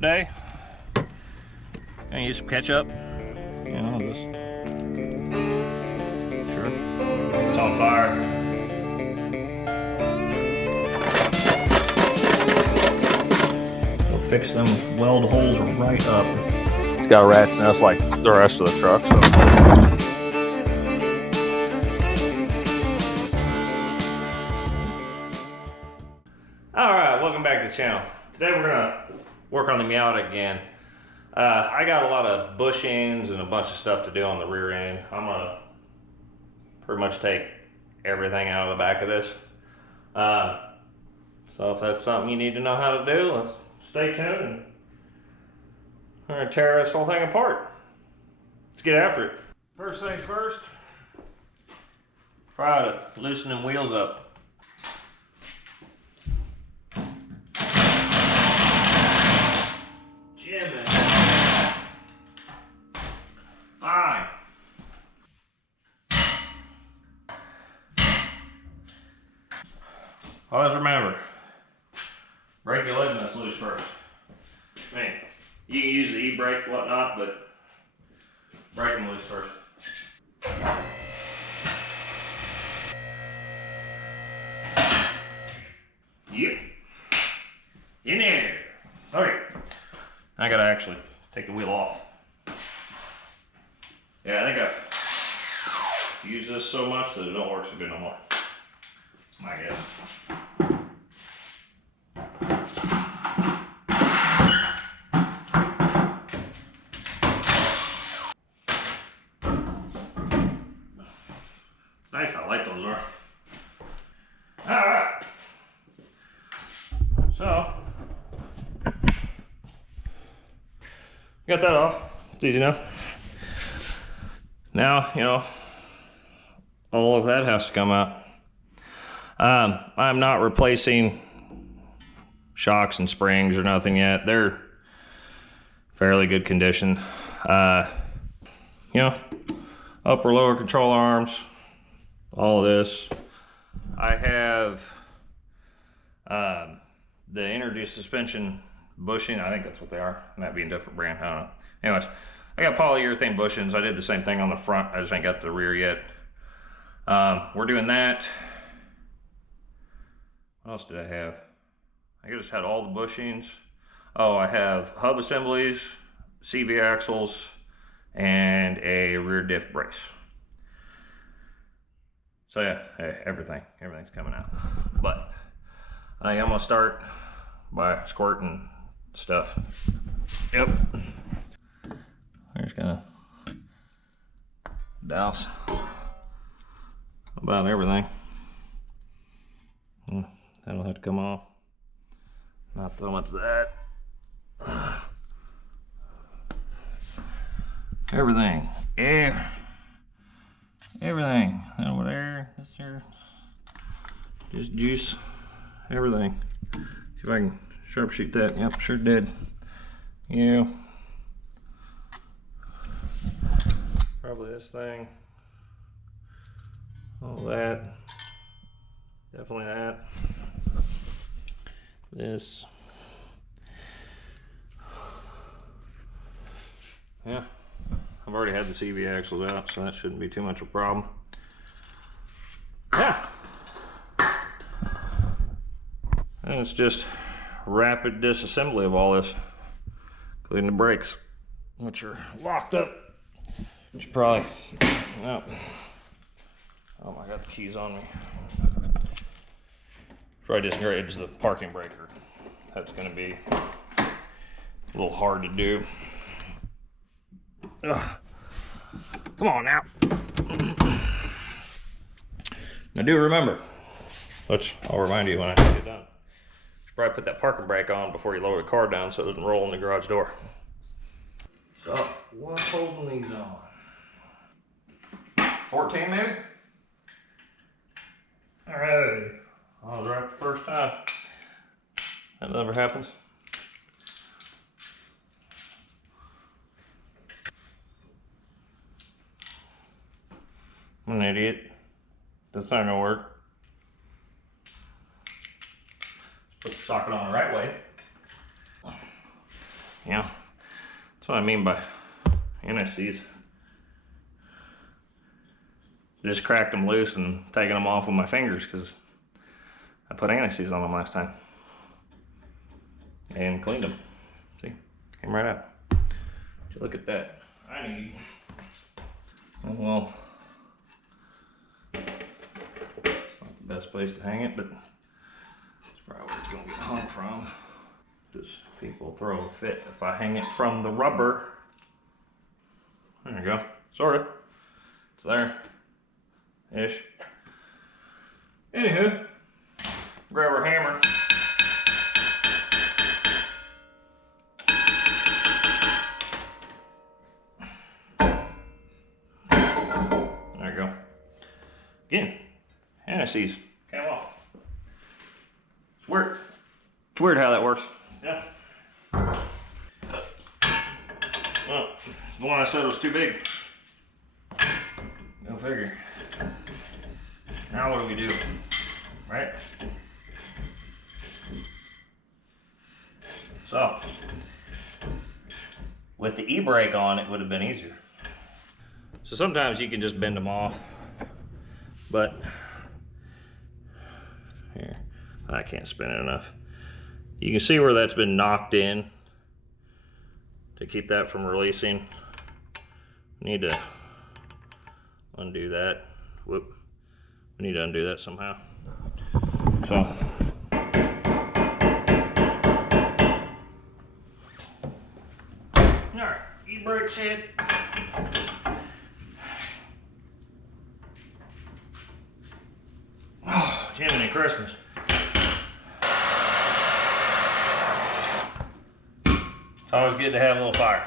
today. Gonna use some ketchup. You know, just sure. It's on fire. We'll fix them weld holes right up. It's got a rat's nest like the rest of the truck, so. Alright, welcome back to the channel. Today we're gonna work on the Miata again. I got a lot of bushings and a bunch of stuff to do on the rear end. I'm gonna pretty much take everything out of the back of this. So if that's something you need to know how to do, let's stay tuned and we're gonna tear this whole thing apart. Let's get after it. First things first, try to loosen them wheels up. Jimmy. Fine. Always remember, break your ligaments loose first. I mean, you can use the e-brake, whatnot, but break them loose first. Yep. In there. Okay. I gotta actually take the wheel off. Yeah, I think I've used this so much that it don't work so good no more. That's my guess. It's nice how light those are. Alright. So, got that off. It's easy enough. Now, you know, all of that has to come out. I'm not replacing shocks and springs or nothing yet. They're fairly good condition. You know, upper lower control arms, all of this. I have the energy suspension bushing, I think that's what they are. Might be a different brand, I don't know. Anyways, I got polyurethane bushings. I did the same thing on the front. I just ain't got the rear yet. We're doing that. What else did I have? I just had all the bushings. Oh, I have hub assemblies, CV axles, and a rear diff brace. So yeah, everything's coming out. But I think I'm gonna start by squirting stuff. Yep. I'm just gonna douse about everything. That'll have to come off. Not so much that. Everything. Air. Everything. And with air, this here. Just juice. Everything. See if I can sharpshoot that. Yep, sure did. Yeah. Probably this thing. All that. Definitely that. This. Yeah. I've already had the CV axles out, so that shouldn't be too much of a problem. Yeah. And it's just rapid disassembly of all this, including the brakes, which are locked up. Which probably, no. Oh, I got the keys on me. Probably disengage the parking breaker. That's going to be a little hard to do. Ugh. Come on now. Now do remember, which I'll remind you when I get done. You should probably put that parking brake on before you lower the car down so it doesn't roll in the garage door. So, what's holding these on? 14 maybe? Alright. I was right the first time. That never happens. I'm an idiot. That's not gonna work. Let's put the socket on the right way. Yeah, that's what I mean by anti-seize. Just cracked them loose and taking them off with my fingers because I put anti-seize on them last time and cleaned them. See, came right out. Look at that. I need, well, it's not the best place to hang it, but it's probably where it's gonna get hung from. Just people throw a fit if I hang it from the rubber. There you go, sort of. It's there, ish. Anywho, grab our hammer. There you go. Again, anti-seize came off. It's weird. It's weird how that works. Yeah. Well, the one I said was too big. Go figure. Now what do we do? Right? So, with the e-brake on, it would have been easier. So sometimes you can just bend them off, but here, I can't spin it enough. You can see where that's been knocked in. To keep that from releasing, we need to undo that. Whoop, we need to undo that somehow. So, all right, e-brake set. Oh, Jiminy Christmas. It's always good to have a little fire.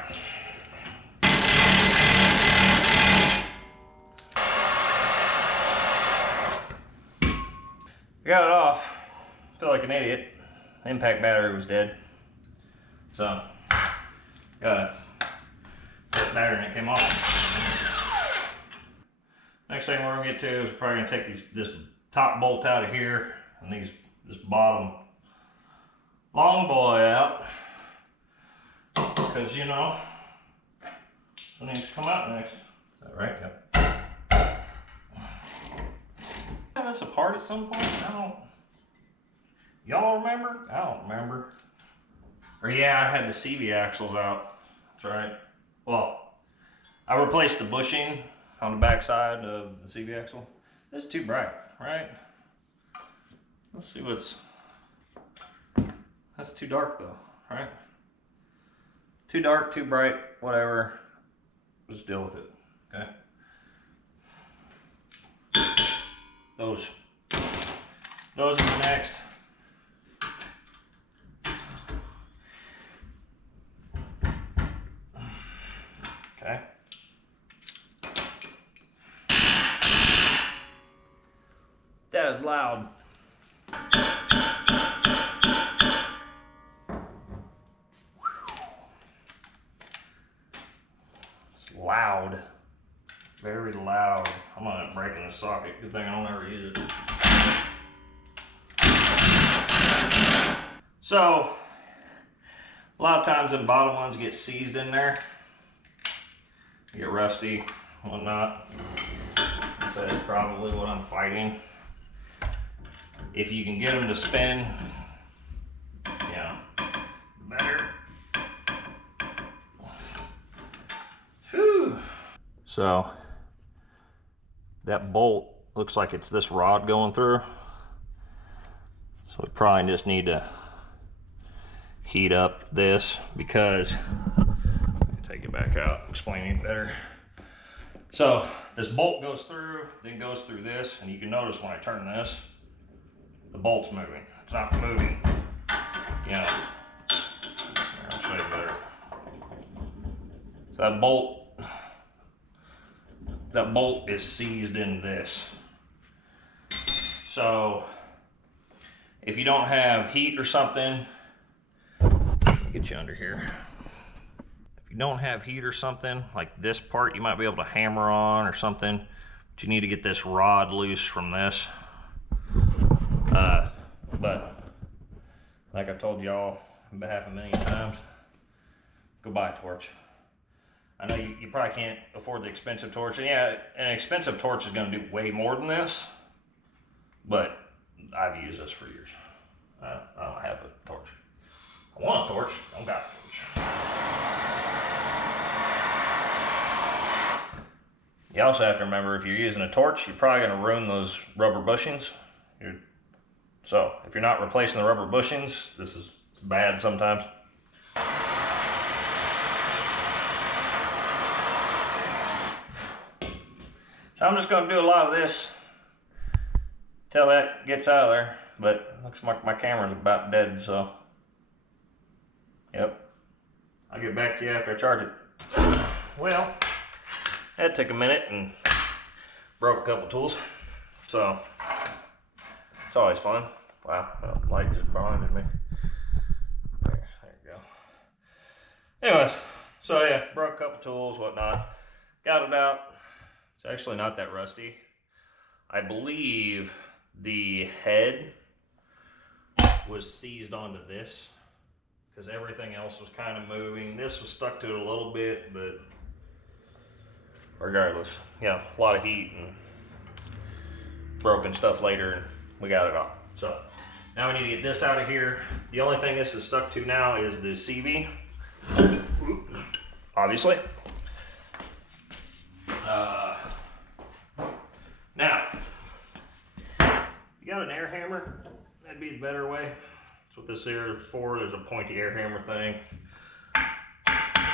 I got it off. I feel like an idiot. The impact battery was dead. So, got a battery and it came off. Next thing we're gonna get to is we're probably gonna take this top bolt out of here and this bottom long boy out. Because, you know, it needs to come out next. Is that right? Yep. Have this apart at some point? Y'all remember? I don't remember. Or yeah, I had the CV axles out. That's right. Well, I replaced the bushing on the back side of the CV axle. It's too bright, right? Let's see what's... That's too dark though, right? Too dark, too bright, whatever. Just deal with it, okay? Those are next. Okay. That is loud. Loud, very loud. I'm gonna break in the socket. Good thing I don't ever use it. So, a lot of times the bottom ones get seized in there, get rusty, whatnot. So that's probably what I'm fighting. If you can get them to spin, yeah, better. Whew. So that bolt looks like it's this rod going through. So we probably just need to heat up this because, let me take it back out, explain it better. So this bolt goes through, then goes through this, and you can notice when I turn this, the bolt's moving. It's not moving. Yeah. Here, I'll show you better. So that bolt is seized in this. So if you don't have heat or something, get you under here. If you don't have heat or something, like this part you might be able to hammer on or something, but you need to get this rod loose from this. But like I've told y'all half a million times, go buy a torch. I know you probably can't afford the expensive torch. And yeah, an expensive torch is going to do way more than this, but I've used this for years. I don't have a torch. I want a torch. I don't got a torch. You also have to remember, if you're using a torch, you're probably going to ruin those rubber bushings. So if you're not replacing the rubber bushings, this is bad sometimes. So I'm just going to do a lot of this till that gets out of there. But looks like my camera's about dead, so yep. I'll get back to you after I charge it. Well, that took a minute and broke a couple tools. So it's always fun. Wow, that light just blinded me. There you go. Anyways, so yeah, broke a couple tools, whatnot. Got it out. It's actually not that rusty. I believe the head was seized onto this because everything else was kind of moving. This was stuck to it a little bit, but regardless, yeah, a lot of heat and broken stuff later, and we got it off. So now we need to get this out of here. The only thing this is stuck to now is the CV, obviously. Now, you got an air hammer, that'd be the better way. That's what this here is for. There's a pointy air hammer thing.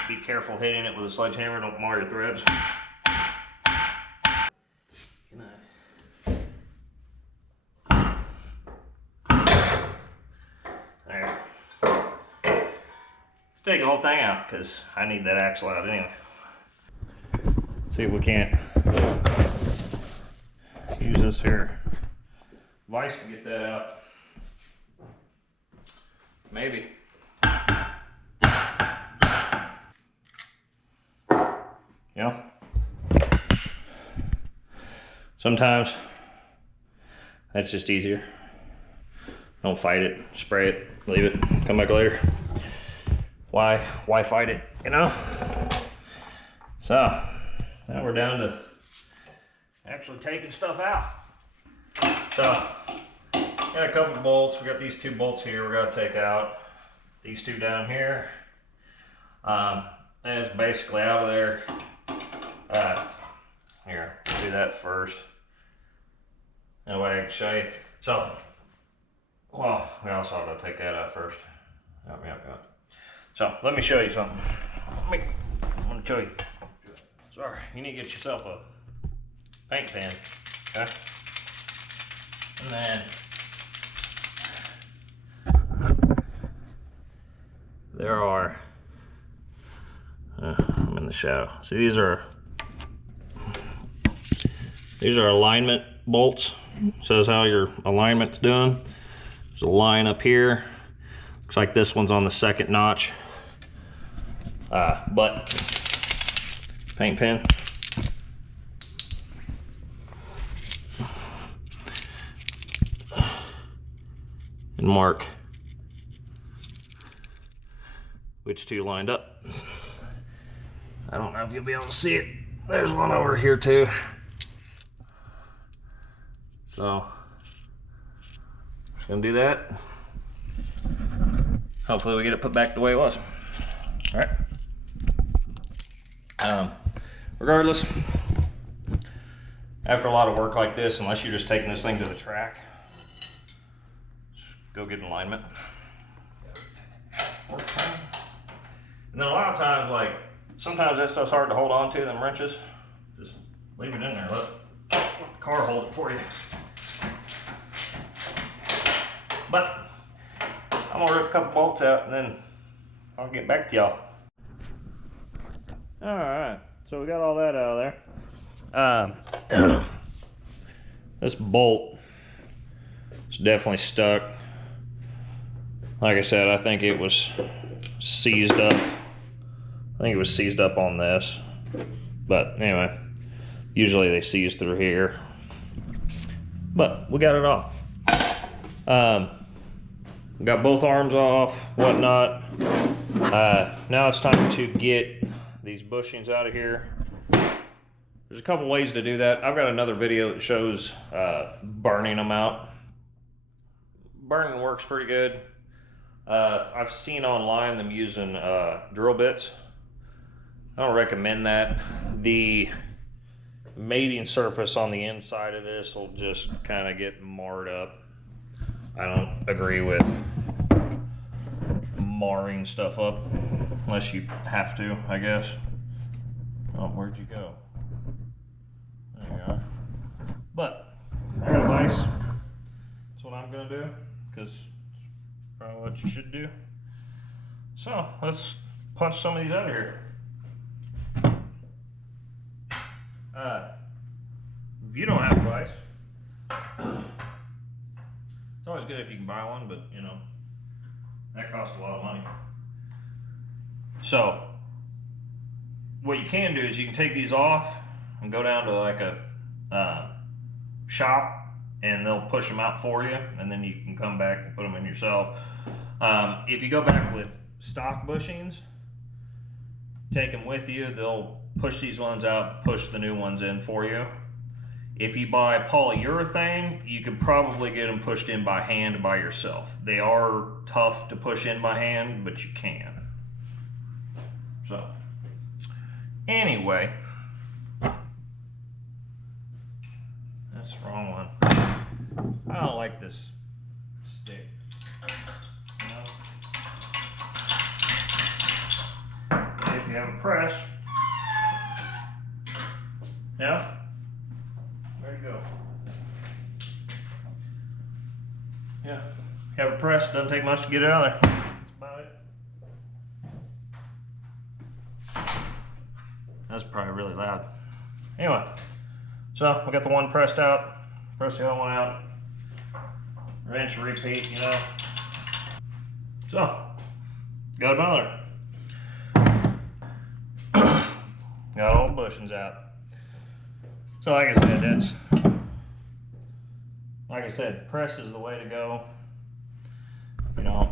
Be careful hitting it with a sledgehammer, don't mar your threads. There. Let's take the whole thing out because I need that axle out anyway. See if we can't use this here vise to get that out. Maybe. Yeah. Sometimes that's just easier. Don't fight it, spray it, leave it, come back later. Why fight it, you know? So now we're down to actually taking stuff out. So got a couple of bolts. We got these two bolts here we got to take out. These two down here. That's basically out of there. Here, do that first. That way I can show you. So, well, we also have to take that out first. Yep. So let me show you something. I'm gonna show you. Sorry, you need to get yourself a paint pen, okay? And then there are, I'm in the shadow. See, these are alignment bolts. It says how your alignment's doing. There's a line up here. Looks like this one's on the second notch. But paint pen. And mark which two lined up. I don't know if you'll be able to see it. There's one over here too. So just gonna do that. Hopefully we get it put back the way it was. All right. Regardless, after a lot of work like this, unless you're just taking this thing to the track, go get an alignment. And then a lot of times, like, sometimes that stuff's hard to hold on to, them wrenches. Just leave it in there, let the car hold it for you. But I'm gonna rip a couple bolts out and then I'll get back to y'all. Alright, so we got all that out of there. This bolt is definitely stuck. Like I said, I think it was seized up. I think it was seized up on this. But anyway, usually they seize through here. But we got it off. We got both arms off, whatnot. Now it's time to get these bushings out of here. There's a couple ways to do that. I've got another video that shows burning them out. Burning works pretty good. I've seen online them using drill bits. I don't recommend that. The mating surface on the inside of this will just kind of get marred up. I don't agree with marring stuff up unless you have to, I guess. Oh, where'd you go? There you are. But I got a vise. That's what I'm gonna do, because it's probably what you should do. So let's punch some of these out of here. If you don't have a vise, it's always good if you can buy one, but you know, that costs a lot of money. So what you can do is you can take these off and go down to like a shop, and they'll push them out for you, and then you can come back and put them in yourself. If you go back with stock bushings, take them with you, they'll push these ones out, push the new ones in for you. If you buy polyurethane, you could probably get them pushed in by hand by yourself. They are tough to push in by hand, but you can. So, anyway, that's the wrong one. I don't like this stick. You know? If you have a press, yeah, there you go. Yeah, have a press, doesn't take much to get it out of there. That's about it. That's probably really loud. Anyway, so we got the one pressed out, press the other one out, rinse, repeat, you know. So, got another. Got all the bushings out. So like I said, press is the way to go. If you don't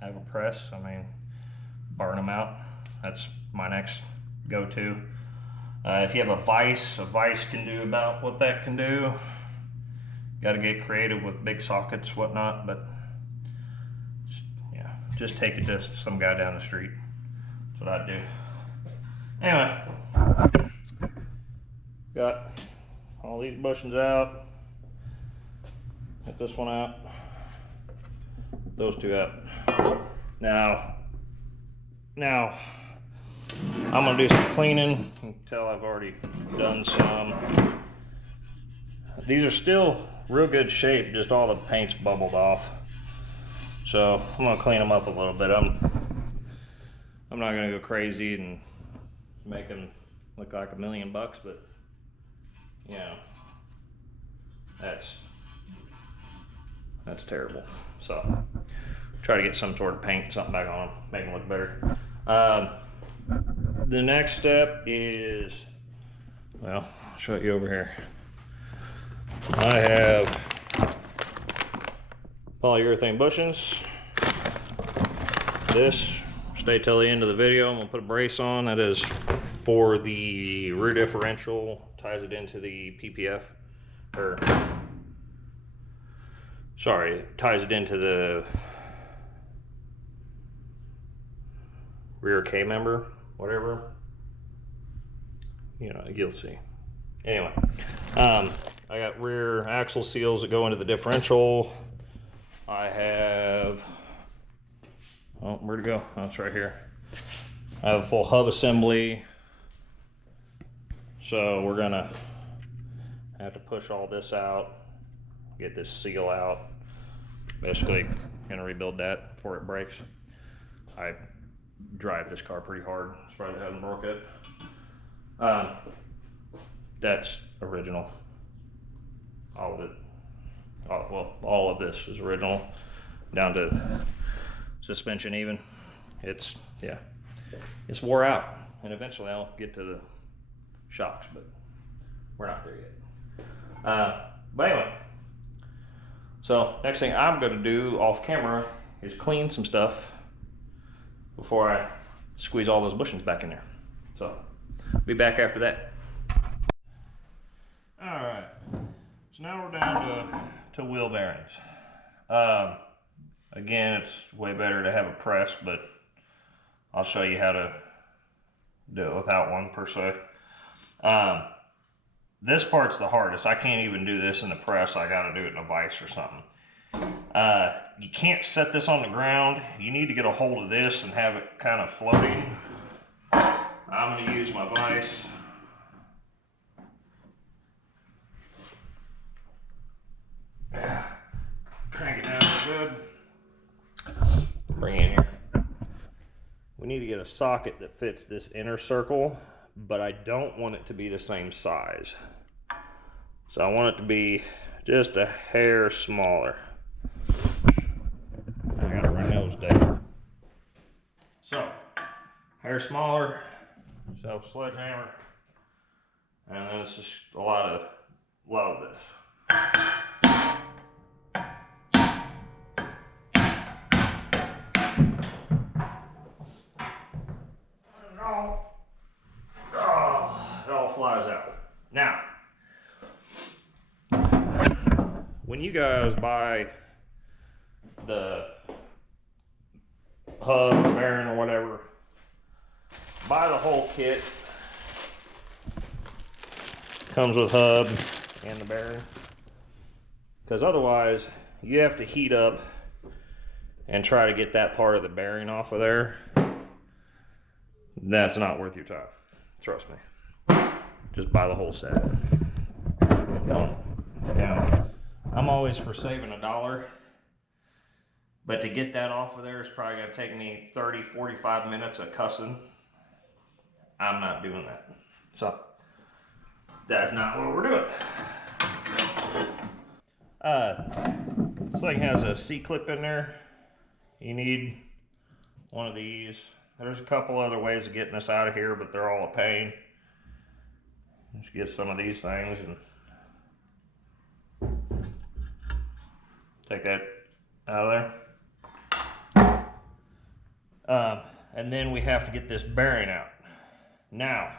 have a press, I mean, burn them out. That's my next go-to. If you have a vise can do about what that can do. Got to get creative with big sockets, whatnot, but yeah, just take it to some guy down the street. That's what I'd do. Anyway, got all these bushings out. Get this one out. Those two out. Now I'm gonna do some cleaning. You can tell I've already done some. These are still real good shape, just all the paint's bubbled off. So I'm gonna clean them up a little bit. I'm not gonna go crazy and make them look like $1 million, but you know, that's terrible. So try to get some sort of paint, something back on them, make them look better. The next step is, well, I'll show you over here. I have polyurethane bushings. This, stay till the end of the video. I'm gonna put a brace on. That is for the rear differential, ties it into the PPF, or sorry, ties it into the rear K member, whatever. You know, you'll see. Anyway, I got rear axle seals that go into the differential. I have, oh, where'd it go? Oh, it's right here. I have a full hub assembly. So we're gonna have to push all this out, get this seal out. Basically, gonna rebuild that before it breaks. I drive this car pretty hard. It's probably hasn't broke it. That's original. All of it. Well, all of this is original, down to suspension even. It's, yeah, it's wore out, and eventually I'll get to the shocks, but we're not there yet. But anyway, so next thing I'm going to do off camera is clean some stuff. before I squeeze all those bushings back in there. So, be back after that. All right, so now we're down to wheel bearings. Again, it's way better to have a press, but I'll show you how to do it without one per se. This part's the hardest. I can't even do this in the press. I gotta do it in a vise or something. You can't set this on the ground. You need to get a hold of this and have it kind of floating. I'm gonna use my vise. Crank it down good. Bring it in here. We need to get a socket that fits this inner circle, but I don't want it to be the same size. So I want it to be just a hair smaller. I gotta run those down. So, hair smaller, sledgehammer, and then it's just a lot of this. It all flies out. Now, when you guys buy the hub or bearing or whatever, buy the whole kit. Comes with hub and the bearing. Because otherwise, you have to heat up and try to get that part of the bearing off of there. That's not worth your time. Trust me. Just buy the whole set. Don't. Yeah. I'm always for saving $1. But to get that off of there is probably going to take me 30, 45 minutes of cussing. I'm not doing that. So, that's not what we're doing. This thing has a C-clip in there. You need one of these. There's a couple other ways of getting this out of here, but they're all a pain. Just get some of these things and take that out of there. And then we have to get this bearing out. Now,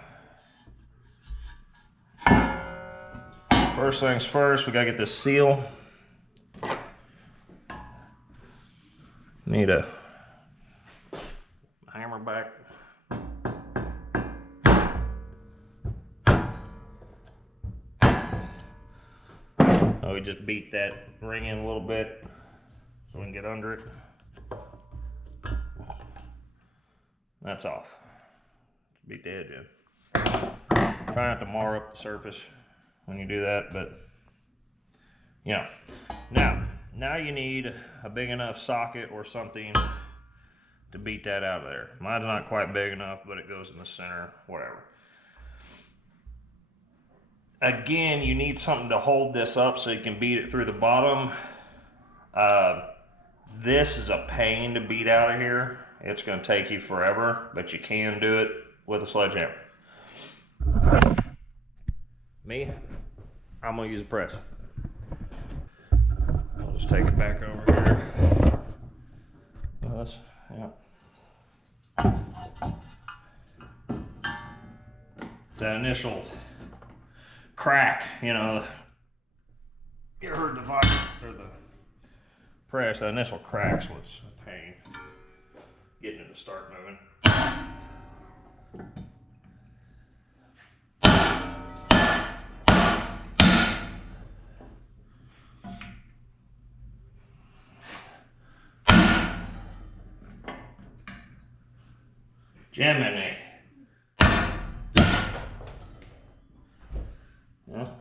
first things first, we gotta get this seal. Need a hammer back. Oh, we just beat that ring in a little bit so we can get under it. That's off. Let's beat the edge in. Try not to mar up the surface when you do that, but yeah. Now you need a big enough socket or something to beat that out of there. Mine's not quite big enough, but it goes in the center, whatever. Again, you need something to hold this up so you can beat it through the bottom. This is a pain to beat out of here. It's going to take you forever, but you can do it with a sledgehammer. Me, I'm going to use a press. I'll just take it back over here. Yeah. That initial crack, you know, you heard the vise or the press, the initial cracks was a pain getting it to start moving. Jiminy. Well,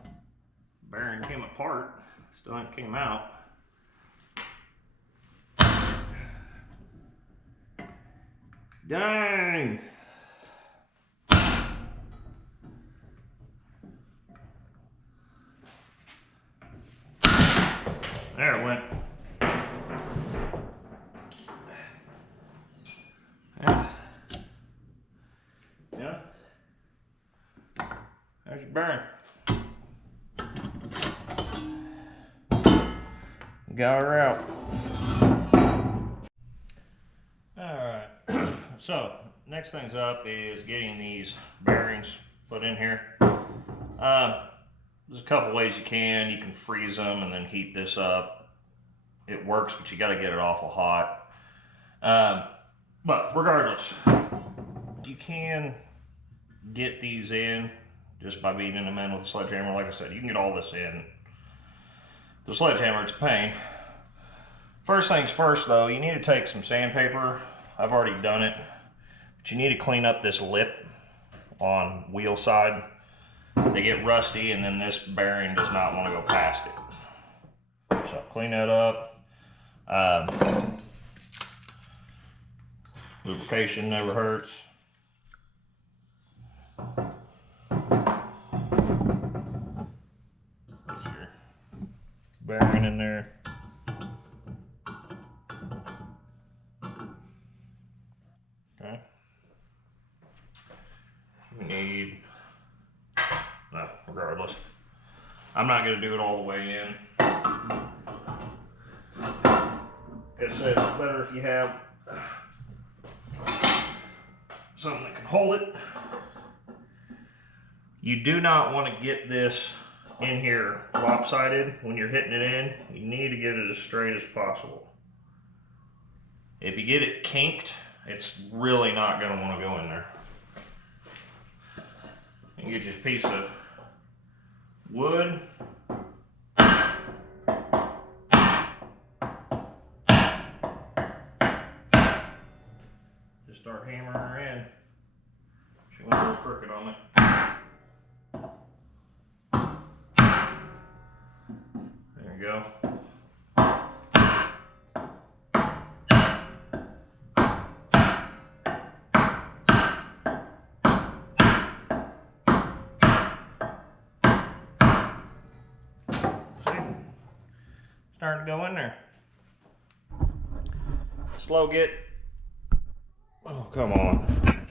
bearing came apart, still ain't came out. Dang! There it went. Yeah. There's your bearing. Got her out. Alright. So next thing's up is getting these bearings put in here. There's a couple ways you can. You can freeze them and then heat this up. It works, but you got to get it awful hot. But regardless, you can get these in just by beating them in with a sledgehammer. Like I said, you can get all this in. The sledgehammer, it's a pain. First things first though, you need to take some sandpaper. I've already done it, but you need to clean up this lip on wheel side. They get rusty and then this bearing does not want to go past it. So clean that up. Lubrication never hurts. Put your bearing in there. Okay. We need, no, regardless. I'm not going to do it all the way in. Like I said, it's better if you have something that can hold it. You do not want to get this in here lopsided when you're hitting it in. You need to get it as straight as possible. If you get it kinked, it's really not going to want to go in there. You can get just a piece of wood. Just start hammering her in. She went a little crooked on me. There you go. Starting to go in there. Slow get. Oh, come on.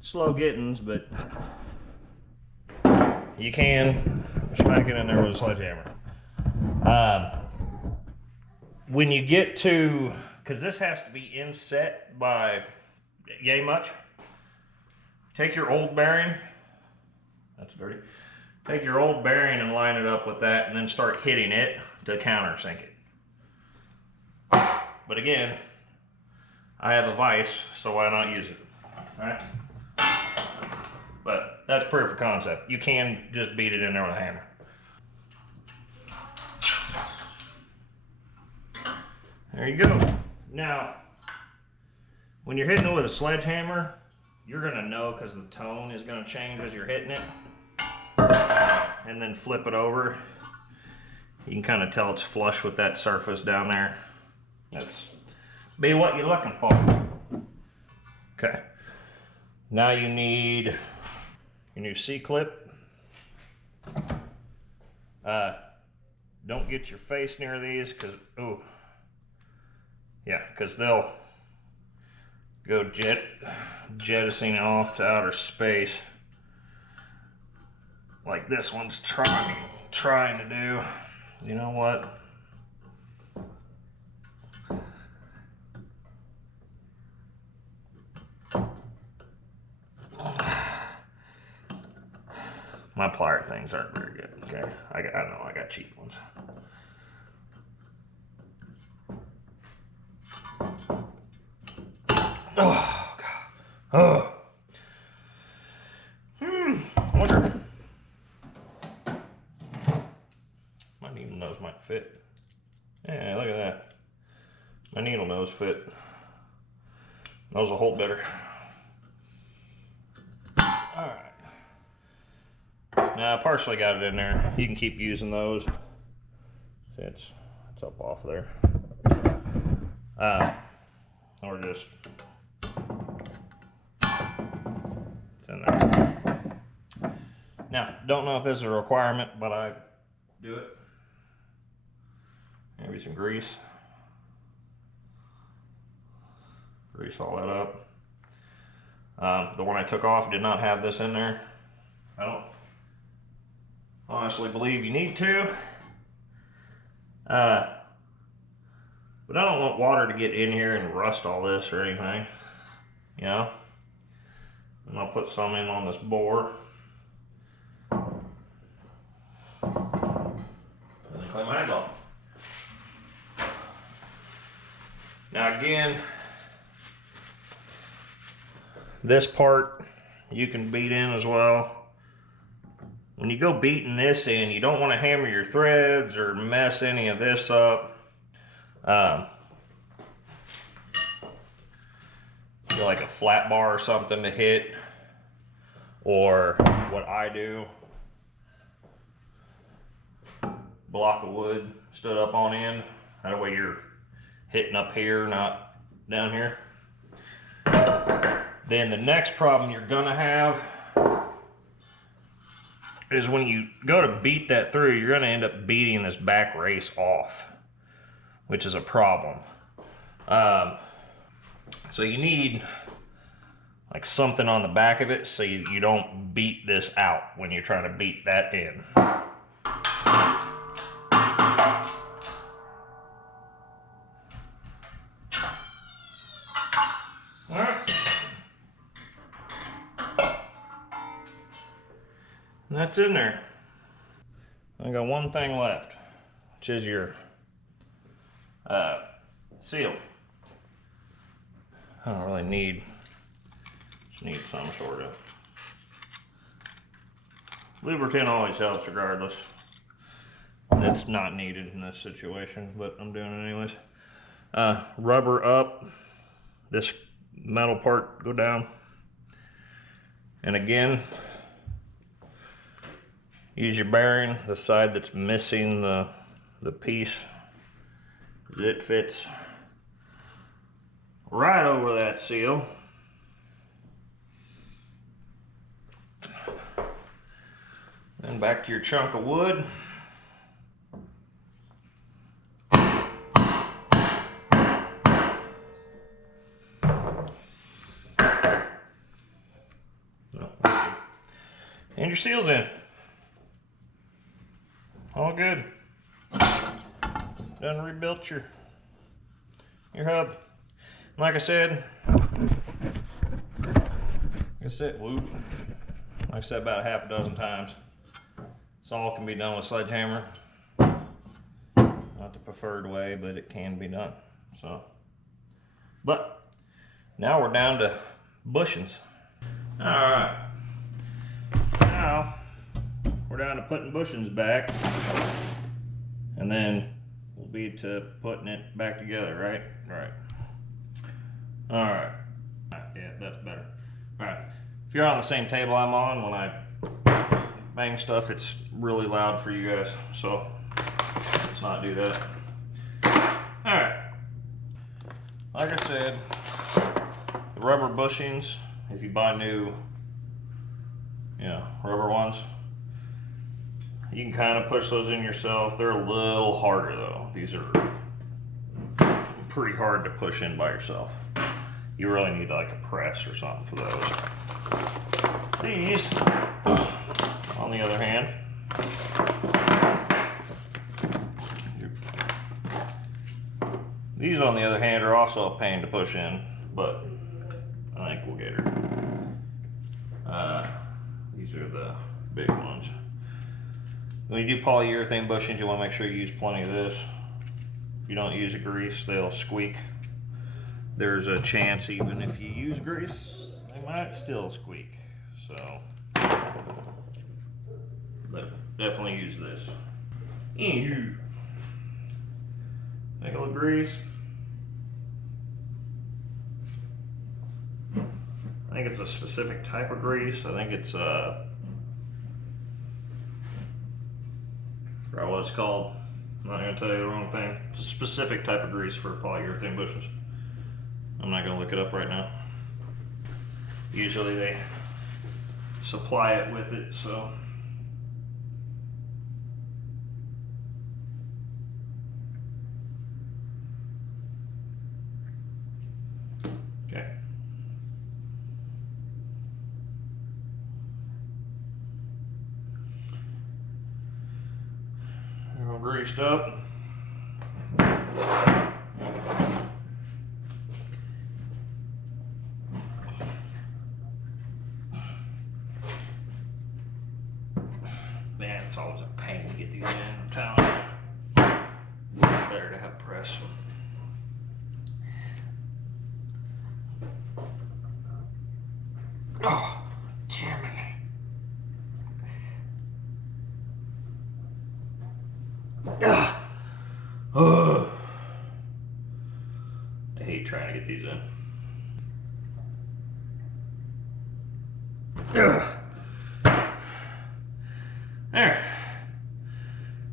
Slow gettings, but you can smack it in there with a sledgehammer. When you get to, because this has to be inset by yay much, take your old bearing. That's dirty. Take your old bearing and line it up with that and then start hitting it to countersink it. But again, I have a vise, so why not use it, right? But that's proof of concept. You can just beat it in there with a hammer. There you go. Now, when you're hitting it with a sledgehammer, you're gonna know because the tone is gonna change as you're hitting it. And then flip it over. You can kind of tell it's flush with that surface down there. That's be what you're looking for. Okay. Now you need your new C-clip. Don't get your face near these because, ooh. Yeah, because they'll go jettisoning off to outer space. Like this one's trying to do. You know what? My plier things aren't very good. Okay, I know I got cheap ones. Oh God. Oh. Wonder. My needle nose might fit. Yeah, look at that. My needle nose fit. Those will hold better. All right. Now I partially got it in there. You can keep using those. See, it's up off there. Or just it's in there. Now, don't know if this is a requirement, but I do it. Maybe some grease. Grease all that up. The one I took off did not have this in there. I don't honestly believe you need to. But But I don't want water to get in here and rust all this or anything, you know. And I'll put some in on this bore. And then clean my hands off. Now again, this part you can beat in as well. When you go beating this in, you don't want to hammer your threads or mess any of this up. Like a flat bar or something to hit, or what I do, block of wood stood up on end. That way you're hitting up here, not down here. Then the next problem you're gonna have is when you go to beat that through, you're gonna end up beating this back race off, which is a problem. So you need like something on the back of it so you don't beat this out when you're trying to beat that in. All right. And that's in there. I got one thing left, which is your seal. I don't really need, just need some sort of lubricant. Always helps regardless. That's not needed in this situation, but I'm doing it anyways. Rubber up, this metal part go down, and again use your bearing, the side that's missing the piece, it fits right over that seal. Then back to your chunk of wood. And your seal's in. All good. Done rebuilt your hub. Like I said, about half a dozen times. This all can be done with sledgehammer. Not the preferred way, but it can be done. So, but now we're down to bushings. All right. Now we're down to putting bushings back, and then we'll be to putting it back together, right? Right. All right. Yeah, that's better. All right. If you're on the same table I'm on, when I bang stuff, it's really loud for you guys, so let's not do that. All right. Like I said, the rubber bushings, if you buy new, rubber ones, you can kind of push those in yourself. They're a little harder though. These are pretty hard to push in by yourself. You really need like a press or something for those. These, on the other hand, are also a pain to push in, but I think we'll get her. These are the big ones. When you do polyurethane bushings, you want to make sure you use plenty of this. If you don't use a grease, they'll squeak. There's a chance even if you use grease, they might still squeak. So, but definitely use this. Anywho, take a little grease. I think it's a specific type of grease. I think it's forgot what it's called. I'm not gonna tell you the wrong thing. It's a specific type of grease for polyurethane bushings. I'm not gonna look it up right now. Usually they supply it with it, so. Okay. They're all greased up. progress. Oh, Jiminy. Oh. I hate trying to get these in. There.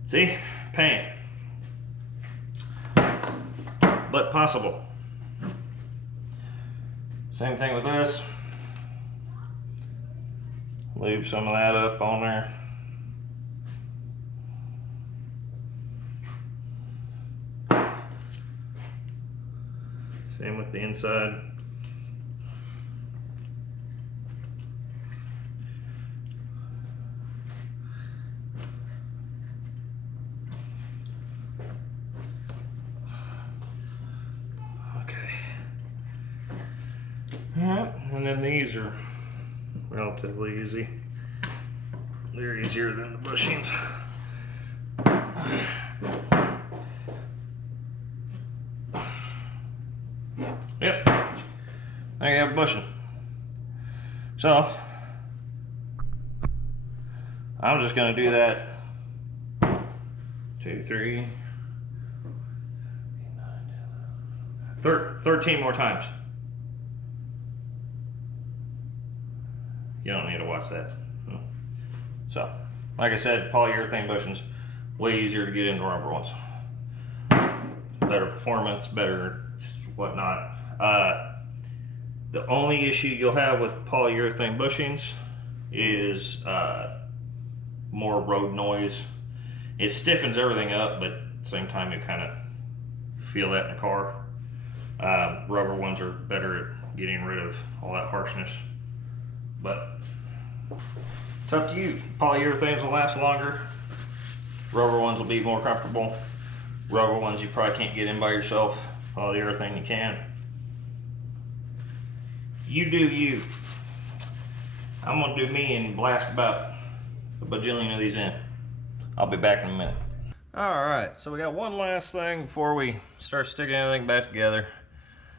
See? Pain. But possible. Same thing with this. Leave some of that up on there. Same with the inside. Okay. Alright, and then these are relatively easy. They're easier than the bushings. Yep, there you have a bushing. So, I'm just going to do that 2, 3, 13 more times. You don't need to watch that. So, like I said, polyurethane bushings, way easier to get into rubber ones. Better performance, better whatnot. The only issue you'll have with polyurethane bushings is more road noise. It stiffens everything up, but at the same time you kind of feel that in the car. Rubber ones are better at getting rid of all that harshness, but it's up to you. Polyurethanes will last longer. Rubber ones will be more comfortable. Rubber ones you probably can't get in by yourself. Polyurethane you can. You do you. I'm gonna do me and blast about a bajillion of these in. I'll be back in a minute. All right, so we got one last thing before we start sticking everything back together.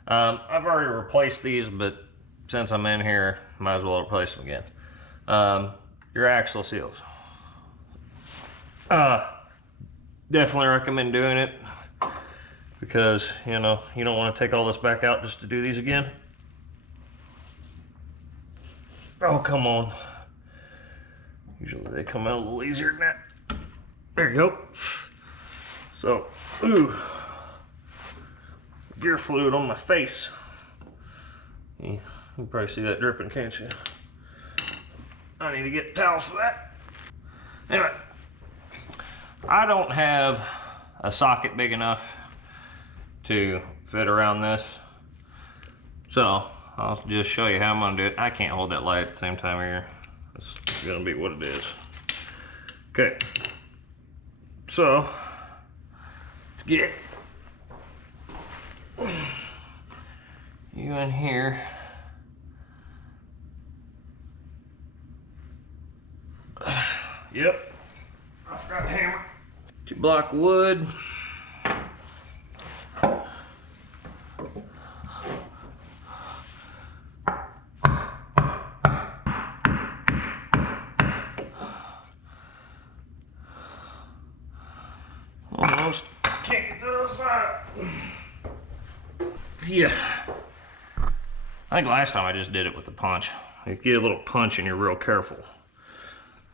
I've already replaced these, but since I'm in here, might as well replace them again. Your axle seals. Definitely recommend doing it because, you know, you don't want to take all this back out just to do these again. Oh, come on. Usually they come out a little easier than that. There you go. So, ooh, gear fluid on my face. You can probably see that dripping, can't you? I need to get towels for that. Anyway, I don't have a socket big enough to fit around this, so I'll just show you how I'm gonna do it. I can't hold that light at the same time here. It's gonna be what it is. Okay, so let's get you in here. Yep, I've got a hammer. 2 block of wood. Almost can't get to the other side. Yeah. I think last time I just did it with the punch. You get a little punch and you're real careful.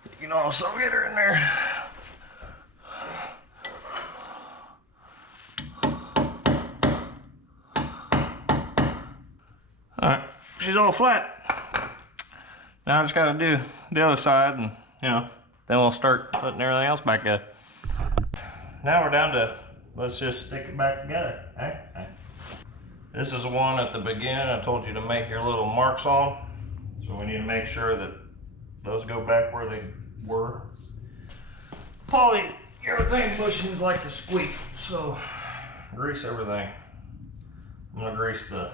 You can also get her in there. Alright, she's all flat. Now I just gotta do the other side and, you know, then we'll start putting everything else back up. Now we're down to, let's just stick it back together. Okay? This is the one at the beginning I told you to make your little marks on. So we need to make sure that those go back where they were. Polyurethane bushings like to squeak, so grease everything. I'm gonna grease the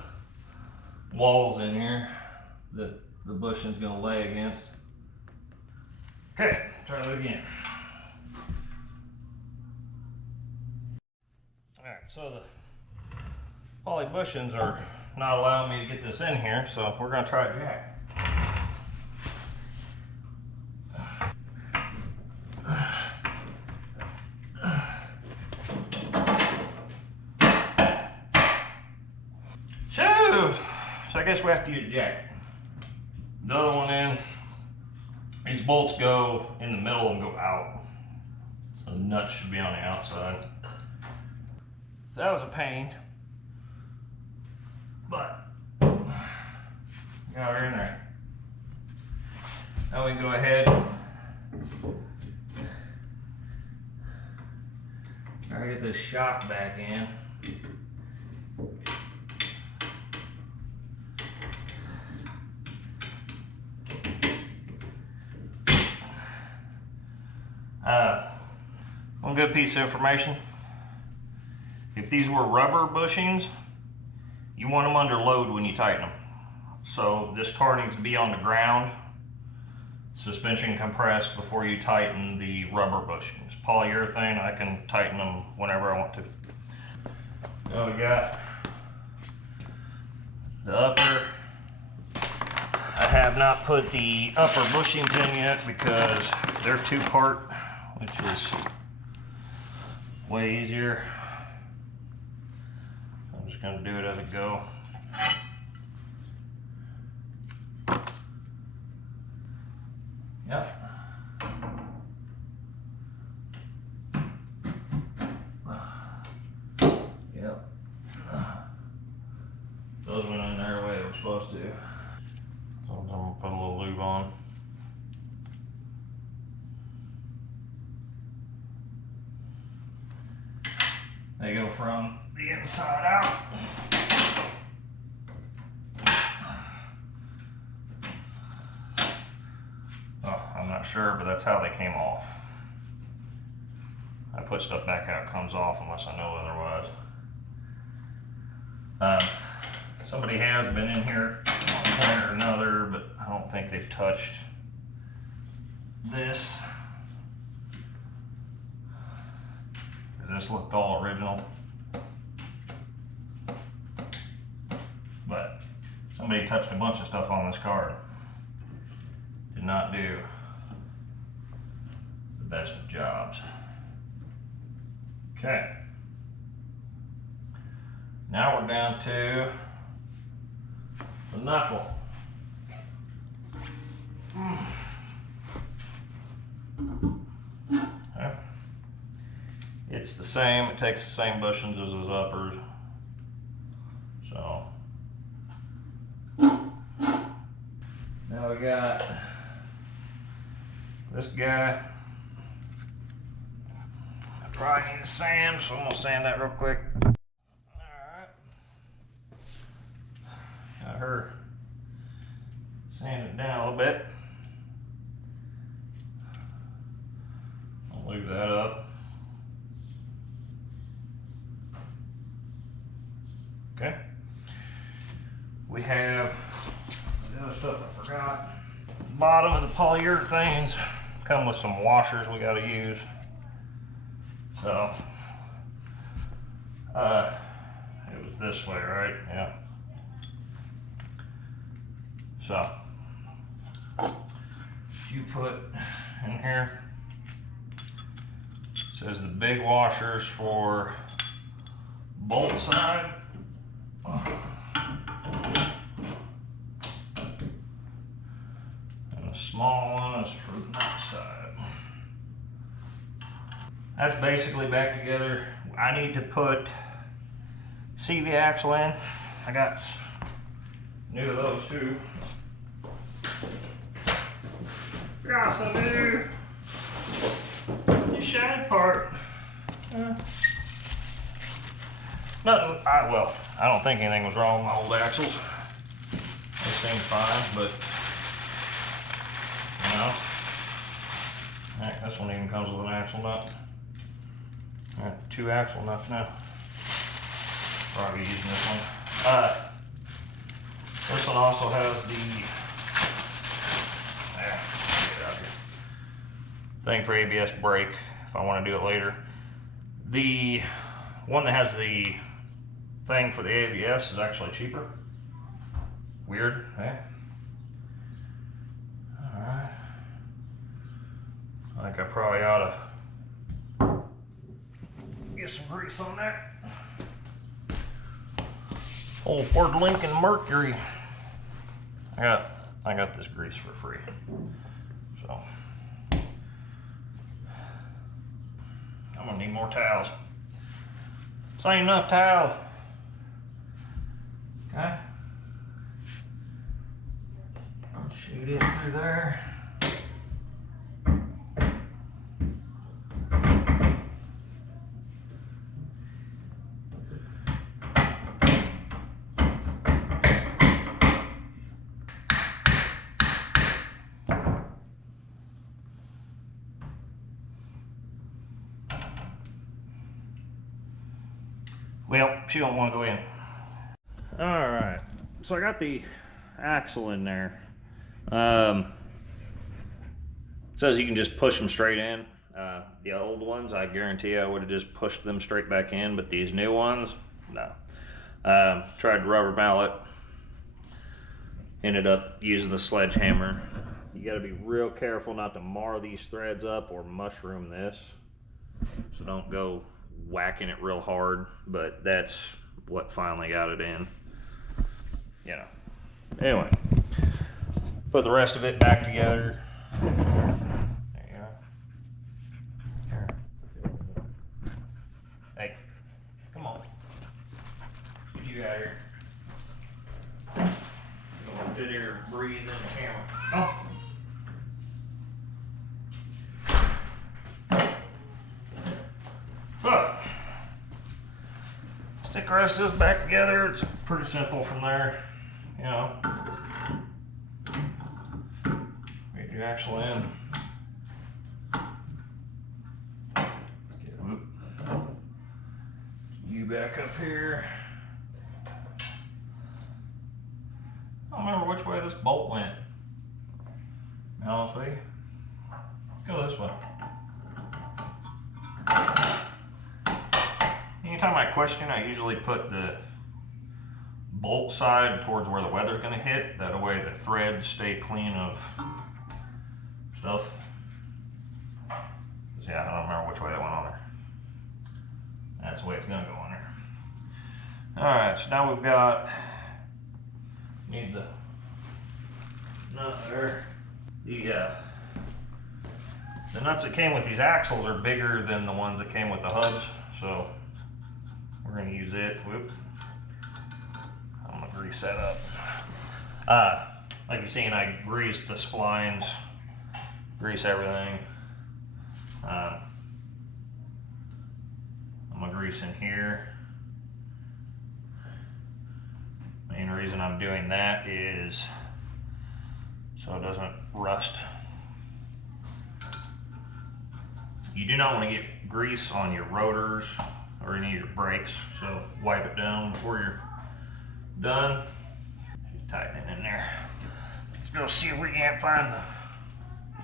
walls in here that the bushing's gonna lay against. Okay, try that again. Alright, so the poly bushings are not allowing me to get this in here, so we're going to try a jack. So I guess we have to use a jack. The other one in, these bolts go in the middle and go out. So the nuts should be on the outside. So that was a pain, but got her in there. Now we can go ahead. Try to get this shock back in. One good piece of information. If these were rubber bushings, you want them under load when you tighten them. So this car needs to be on the ground, suspension compressed before you tighten the rubber bushings. Polyurethane, I can tighten them whenever I want to. So we got the upper. I have not put the upper bushings in yet because they're two-part, which is way easier. I'm just going to do it as I go. Yep. Yep. Those went in there the way they were supposed to. So I'm going to put a little lube on. They go from the inside out. Oh, I'm not sure, but that's how they came off. I put stuff back how it comes off unless I know otherwise. Somebody has been in here at one point or another, but I don't think they've touched this. This looked all original, but somebody touched a bunch of stuff on this car. Did not do the best of jobs. Okay, now we're down to the knuckle. Okay. It's the same, it takes the same bushings as those uppers. So now we got this guy. I probably need to sand, so I'm gonna sand that real quick. Alright. Got her sand it down a little bit. I'll lube that up. Okay. We have the other stuff I forgot. Bottom of the polyurethanes come with some washers we got to use. So it was this way, right? Yeah. So you put in here, it says the big washers for bolt side. And the small one is for the nut side. That's basically back together. I need to put CV axle in. I got new of those too. Got some new shiny part. Nothing, I don't think anything was wrong with my old axles. They seem fine, but, you know. Heck, this one even comes with an axle nut. Got 2 axle nuts now. Probably using this one. This one also has the, get it out here, thing for ABS brake, if I want to do it later. The one that has the thing for the ABS is actually cheaper. Weird, eh? Alright. I think I probably ought to get some grease on that. Old Ford Lincoln Mercury. I got this grease for free. So I'm gonna need more towels. This ain't enough towels. Okay. Shoot it through there. Well, she don't want to go in. All right, so I got the axle in there. It says you can just push them straight in. The old ones, I guarantee I would have just pushed them straight back in, but these new ones, no. Tried to rubber mallet. Ended up using the sledgehammer. You got to be real careful not to mar these threads up or mushroom this. So don't go whacking it real hard, but that's what finally got it in. You know. Anyway, put the rest of it back together. There you go. Here. Hey, come on. Get you out of here. You don't sit here and breathe in the camera. Oh. So, stick the rest of this back together. It's pretty simple from there, you know. Get your axle in. Get you back up here. I don't remember which way this bolt went. To be honest with you. Go this way. Anytime I question, I usually put the bolt side towards where the weather's going to hit. That way the threads stay clean of stuff. Yeah, I don't remember which way that went on there. That's the way it's going to go on there. Alright, so now we've got, need the nut there. The nuts that came with these axles are bigger than the ones that came with the hubs, so we're going to use it. Whoop. I'm going to grease that up. Like you've seen, I greased the splines, grease everything. I'm going to grease in here. Main reason I'm doing that is so it doesn't rust. You do not want to get grease on your rotors or any of your brakes, so wipe it down before you're done. Just tighten it in there. Let's go see if we can't find the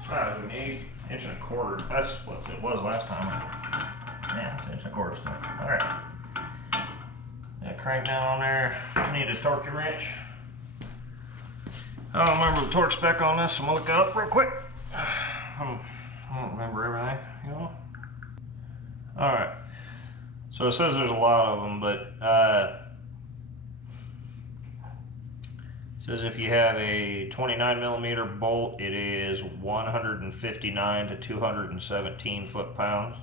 size we need. 1.25 inches. That's what it was last time. Yeah, it's 1.25 inches still. All right. That crank down on there. I need a torque wrench. I don't remember the torque spec on this, so I'm gonna look it up real quick. I don't remember everything, you know. All right. So it says there's a lot of them, but it says if you have a 29mm bolt, it is 159 to 217 foot-pounds.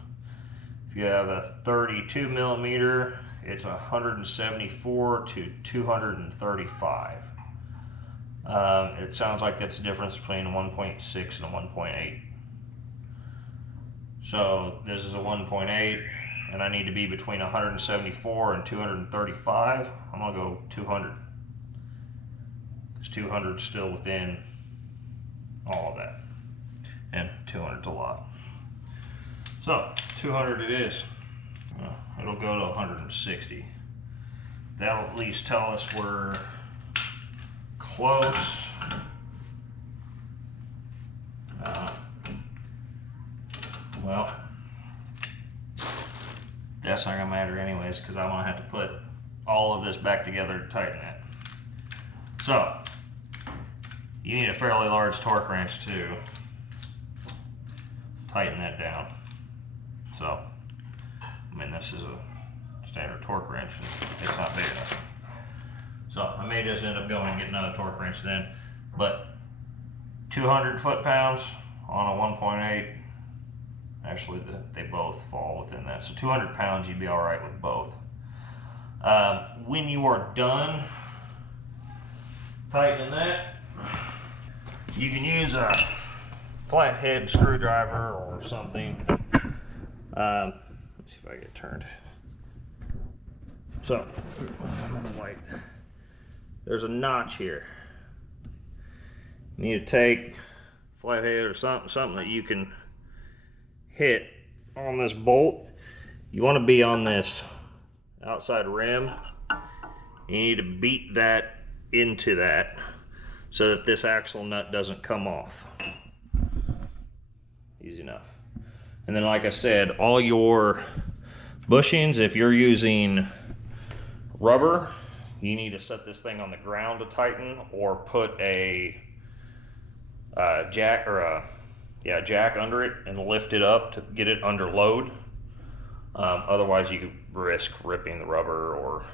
If you have a 32mm, it's 174 to 235. It sounds like that's the difference between 1.6 and a 1.8. So this is a 1.8, and I need to be between 174 and 235. I'm gonna go 200. Because 200 is still within all of that, and 200's a lot. So 200 it is. It'll go to 160. That'll at least tell us we're close. Well, that's not gonna matter anyways, because I want to have to put all of this back together to tighten it. So you need a fairly large torque wrench to tighten that down. So I mean, this is a standard torque wrench, and it's not big enough. So I may just end up going and get another torque wrench then, but 200 foot-pounds on a 1.8, actually they both fall within that. So 200 pounds, you'd be all right with both. When you are done tightening that, you can use a flathead screwdriver or something. Let's see if I get turned. So, I'm gonna white. There's a notch here. You need to take flathead or something that you can hit on this bolt. You want to be on this outside rim. You need to beat that into that so that this axle nut doesn't come off. Easy enough. And then, like I said, all your bushings, if you're using rubber, you need to set this thing on the ground to tighten, or put a jack under it and lift it up to get it under load. Otherwise, you could risk ripping the rubber, or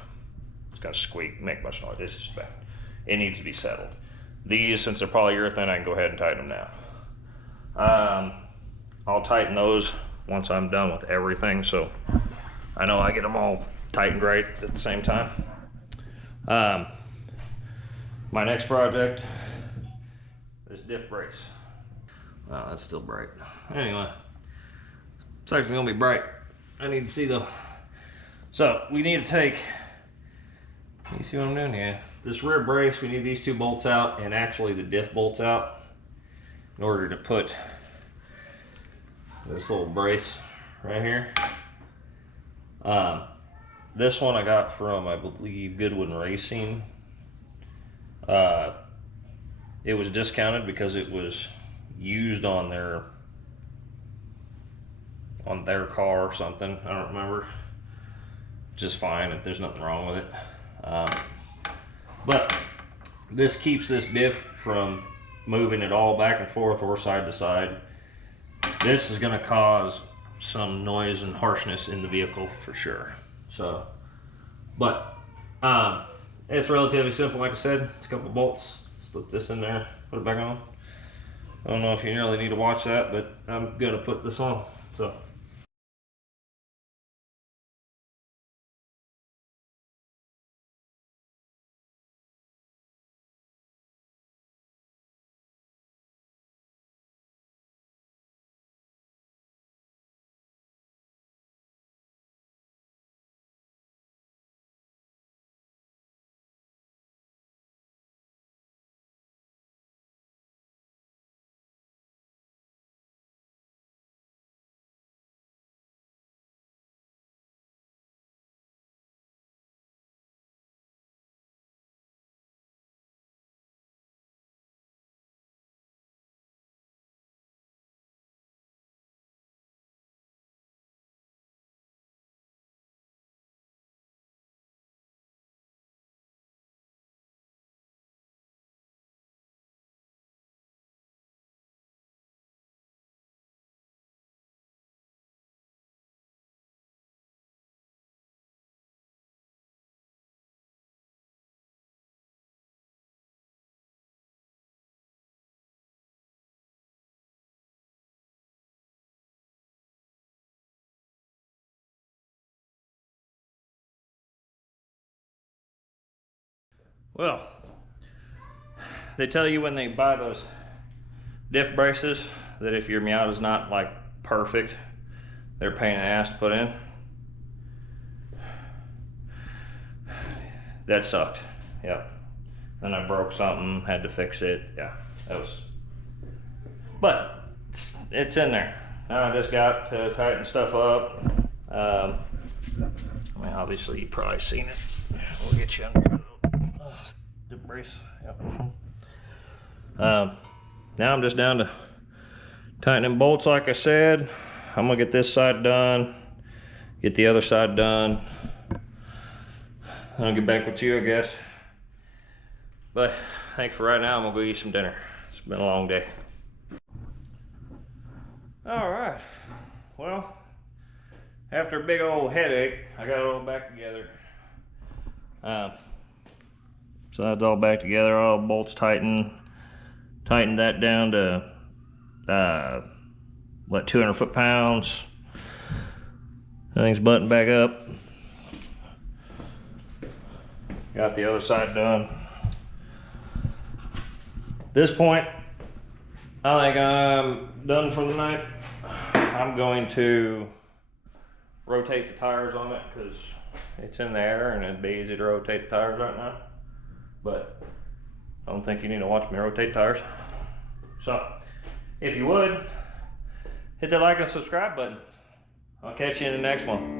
it's gonna squeak, make much noise. It's just bad. It needs to be settled. These, since they're polyurethane, I can go ahead and tighten them now. I'll tighten those once I'm done with everything, so I know I get them all tightened right at the same time. My next project is diff brace. Oh, that's still bright. Anyway, it's actually gonna be bright. I need to see though. So we need to take, you see what I'm doing here? This rear brace, we need these two bolts out, and actually the diff bolts out, in order to put this little brace right here. This one I got from, I believe, Goodwin Racing. It was discounted because it was used on their car or something. I don't remember. Just fine, if there's nothing wrong with it. But this keeps this diff from moving it all back and forth or side to side. This is going to cause some noise and harshness in the vehicle for sure. So, but it's relatively simple. Like I said, it's a couple bolts. Slip this in there, put it back on. I don't know if you really need to watch that, but I'm gonna put this on. So. Well, they tell you when they buy those diff braces that if your Miata's not like perfect, they're a pain in the ass to put in. That sucked. Yep. Then I broke something, had to fix it. Yeah, that was. But it's in there. Now I just got to tighten stuff up. I mean, obviously you've probably seen it. We'll get you under the brace. Yep. Now I'm just down to tightening bolts, like I said. I'm gonna get this side done, get the other side done. I'll get back with you, I guess. But I think for right now, I'm gonna go eat some dinner. It's been a long day. All right, well, after a big old headache, I got it all back together. So that's all back together, all bolts tightened that down to, 200 foot-pounds. Everything's buttoned back up. Got the other side done. At this point, I think I'm done for the night. I'm going to rotate the tires on it because it's in the air and it'd be easy to rotate the tires right now. But I don't think you need to watch me rotate tires. So, if you would, hit that like and subscribe button. I'll catch you in the next one.